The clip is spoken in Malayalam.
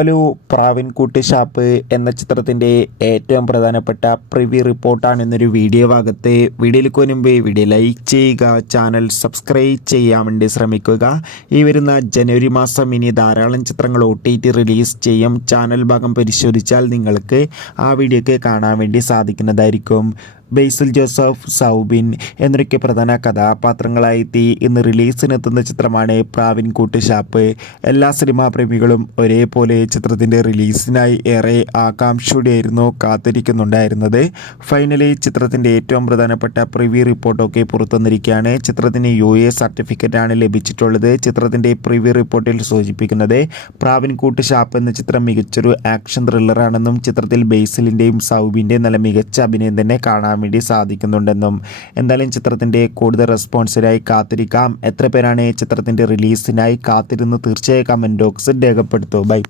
ഹലോ, പ്രാവിൻകുട്ടി ഷാപ്പ് എന്ന ചിത്രത്തിൻ്റെ ഏറ്റവും പ്രധാനപ്പെട്ട പ്രിവ്യൂ റിപ്പോർട്ടാണ് ഇന്നൊരു വീഡിയോ ഭാഗത്ത്. വീഡിയോയിലേക്ക് മുൻപ് വീഡിയോ ലൈക്ക് ചെയ്യുക, ചാനൽ സബ്സ്ക്രൈബ് ചെയ്യാൻ വേണ്ടി ശ്രമിക്കുക. ഈ വരുന്ന ജനുവരി മാസം ഇനി ധാരാളം ചിത്രങ്ങൾ OTT റിലീസ് ചെയ്യും. ചാനൽ ഭാഗം പരിശോധിച്ചാൽ നിങ്ങൾക്ക് ആ വീഡിയോക്ക് കാണാൻ വേണ്ടി സാധിക്കുന്നതായിരിക്കും. ബേസിൽ ജോസഫ്, സൗബിൻ എന്നൊക്കെ പ്രധാന കഥാപാത്രങ്ങളായെത്തി ഇന്ന് റിലീസിനെത്തുന്ന ചിത്രമാണ് പ്രാവിൻകുട്ടി ഷാപ്പ്. എല്ലാ സിനിമാ പ്രേമികളും ഒരേപോലെ ചിത്രത്തിൻ്റെ റിലീസിനായി ഏറെ ആകാംക്ഷയോടെയായിരുന്നു കാത്തിരിക്കുന്നുണ്ടായിരുന്നത്. ഫൈനലി ചിത്രത്തിൻ്റെ ഏറ്റവും പ്രധാനപ്പെട്ട പ്രിവ്യൂ റിപ്പോർട്ടൊക്കെ പുറത്തുവന്നിരിക്കുകയാണ്. ചിത്രത്തിന് UA സർട്ടിഫിക്കറ്റാണ് ലഭിച്ചിട്ടുള്ളത്. ചിത്രത്തിൻ്റെ പ്രിവ്യൂ റിപ്പോർട്ടിൽ സൂചിപ്പിക്കുന്നത് പ്രാവിൻകുട്ടി ഷാപ്പ് എന്ന ചിത്രം മികച്ചൊരു ആക്ഷൻ ത്രില്ലറാണെന്നും ചിത്രത്തിൽ ബേസിലിൻ്റെയും സൗബിൻ്റെയും നല്ല മികച്ച അഭിനയം തന്നെ കാണാൻ വേണ്ടി സാധിക്കുന്നുണ്ടെന്നും. എന്തായാലും ചിത്രത്തിൻ്റെ കൂടുതൽ റെസ്പോൺസിനായി കാത്തിരിക്കാം. എത്ര പേരാണ് ചിത്രത്തിൻ്റെ റിലീസിനായി കാത്തിരുന്ന് തീർച്ചയായും കമൻറ്റ് ബോക്സിൽ രേഖപ്പെടുത്തൂ. ബൈ.